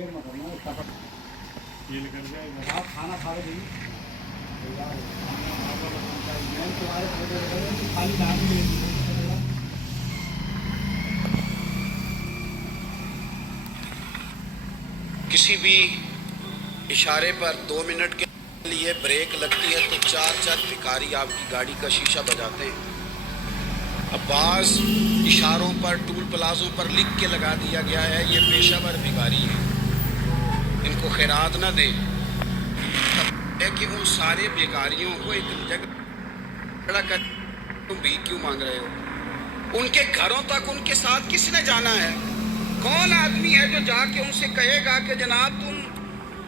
आप खाना खा रहे थे खाली दाल ले किसी भी इशारे पर 2 मिनट के लिए ब्रेक लगती है तो 4 भिखारी आपकी गाड़ी का शीशा बजाते हैं। अब बाज़ इशारों पर टूल प्लाजों पर लिख के लगा दिया गया है ये पेशावर भिखारी हैं, इनको खैरात ना दें। है कि उन सारे भिखारियों को एक जगह खड़ा कर तुम भी क्यों मांग रहे हो? उनके घरों तक उनके साथ किसने जाना है? कौन आदमी है जो जाके उनसे कहेगा कि जनाब तुम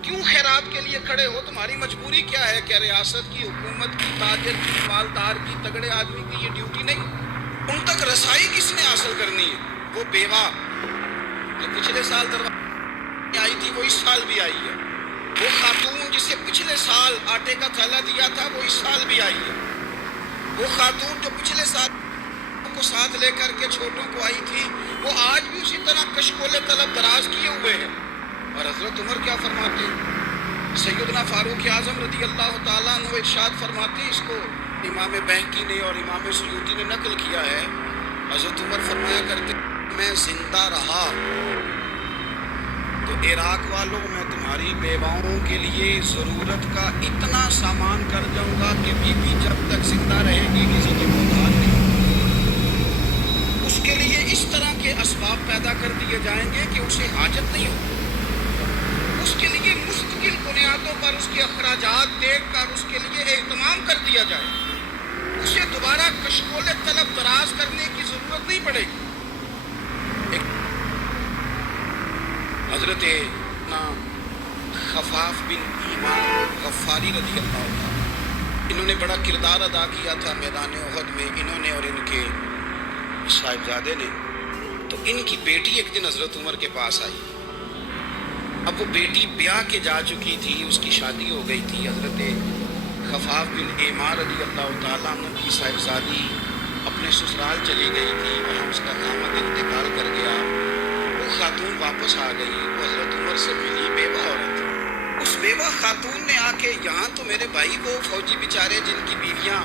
क्यों खैरात के लिए खड़े हो, तुम्हारी मजबूरी क्या है? क्या रियासत की, हुकूमत की, ताजर की, मालदार की, तगड़े आदमी की ये ड्यूटी नहीं? उन तक रसाई किसने हासिल करनी है? वो बेवा जो पिछले साल दरबार आई थी वो इस साल भी आई है। वो खातून जिसे पिछले साल आटे का थैला दिया था वो इस साल भी आई है। वो खातून जो पिछले साल को साथ लेकर के छोटों को आई थी वो आज भी उसी तरह कशकोले तलब दराज किए हुए हैं। और हजरत उमर क्या फरमाते हैं? सैयदना फारूक आजम रदी अल्लाह ताला अन्हु इरशाद फरमाते हैं, इसको इमाम बैहकी ने और इमाम सुयूती ने नकल किया है। हजरत उमर फरमाया करते मैं जिंदा रहा तो इराक वालों मैं तुम्हारी बेवाओं के लिए ज़रूरत का इतना सामान कर जाऊंगा कि बीबी जब तक जिंदा रहेगी किसी की मोहताज नहीं। उसके लिए इस तरह के असबाब पैदा कर दिए जाएंगे कि उसे हाजत नहीं हो। उसके लिए मुस्तकिल बुनियादों पर उसके अखराजात देख कर उसके लिए एहतमाम कर दिया जाए। उसे दोबारा कशकोले तलब दराज करने की ज़रूरत नहीं पड़ेगी। हज़रत खफाफ बिन ईमान गफ़ारी रज़ी अल्लाह ताला इन्होंने बड़ा किरदार अदा किया था मैदान उहद में, इन्होंने और इनके साहिबजादे ने। तो इनकी बेटी एक दिन हज़रत उमर के पास आई। अब वो बेटी ब्याह के जा चुकी थी, उसकी शादी हो गई थी। हज़रत खफाफ बिन ईमान रज़ी अल्लाह ताला की साहिबजादी अपने ससुराल चली गई थी, वहाँ उसका खामद इंतकाल कर गया। खातून वापस आ गई, वो हज़रत उमर से मिली, बेवा औरत। उस बेवा खातून ने आके यहाँ तो मेरे भाई वो फौजी बेचारे जिनकी बीवियाँ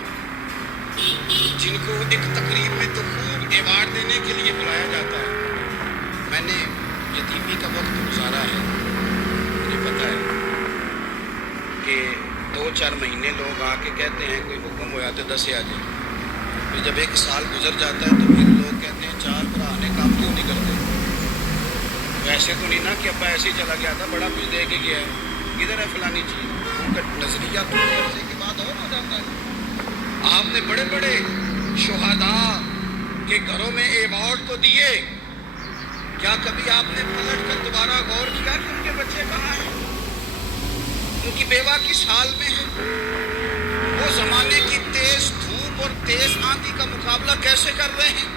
जिनको एक तकरीब में तो खूब एवार्ड देने के लिए बुलाया जाता है। मैंने यतीमी का वक्त गुजारा है, मुझे पता है कि 2-4 महीने लोग आके कहते हैं कोई हुक्म हो जाते 10 आ जाए, फिर जब 1 साल गुजर जाता है तो फिर लोग कहते हैं 4 भरा ने काम क्यों नहीं करते? ऐसे तो नहीं ना कि अब्बा ऐसे ही चला गया था, बड़ा कुछ दे के गया है, किधर है फलानी चीज़? उनका नजरिया थोड़े अर्से के बाद और हो जाता है। आपने बड़े बड़े शुहदा के घरों में अवार्ड तो दिए, क्या कभी आपने पलट कर दोबारा गौर किया कि उनके बच्चे कहाँ हैं, उनकी बेवा किस हाल में है? वो जमाने की तेज धूप और तेज आंधी का मुकाबला कैसे कर रहे हैं?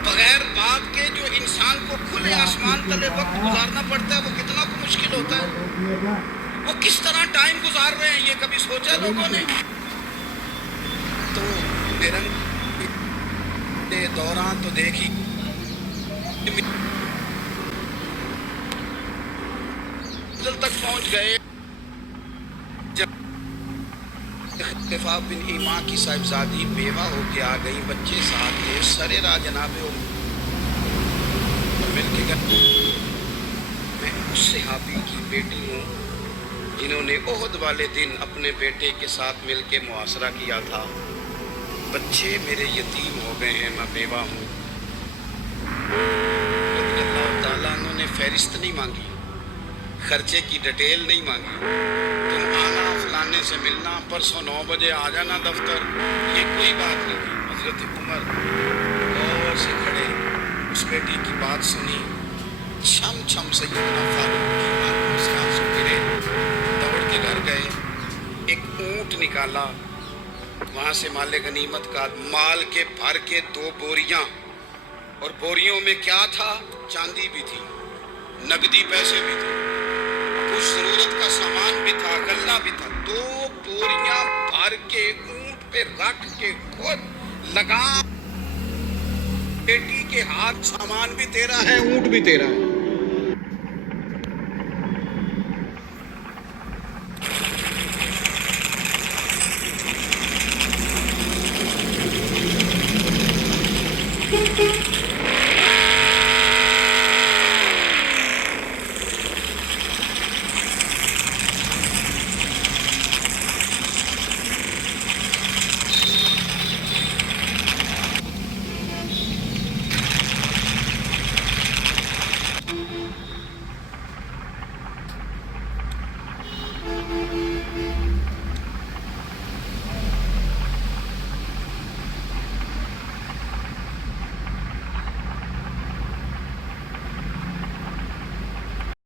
बगैर बाप के जो इंसान को खुले आसमान तले वक्त गुजारना पड़ता है वो कितना को मुश्किल होता है। वो किस तरह टाइम गुजार रहे हैं ये कभी सोचा लोगों ने? तो मेरे दौरान तो देखी तक पहुंच गए जब खफाफ बिन ईमा की साहिबजादी बेवा होके आ गई, बच्चे साथ थे, सरे रा जनाबे और मिल के गए। मैं उस सहाबी की बेटी हूँ जिन्होंने ओहद वाले दिन अपने बेटे के साथ मिल के मुआसरा किया था। बच्चे मेरे यतीम हो गए हैं, मैं बेवा हूँ। अल्लाह ताला उन्होंने फहरिस्त नहीं मांगी, खर्चे की डिटेल नहीं मांगी, तुम आना फलाने से मिलना, परसों 9 बजे आ जाना दफ्तर, ये कोई बात नहीं थी। हज़रत उमर गौर से खड़े उस बेटी की बात सुनी, छम छम सैयदना फारूक की आंखों से आंसू गिरे, दौड़ के घर गए, एक ऊँट निकाला, वहाँ से माले गनीमत का माल के भर के 2 बोरियाँ, और बोरियों में क्या था? चांदी भी थी, नकदी पैसे भी थे, कुछ जरूरत का सामान भी था, गल्ला भी था। 2 बोरियां भर के ऊंट पे रख के खुद लगा, बेटी के हाथ सामान भी तेरा है, ऊंट भी तेरा है।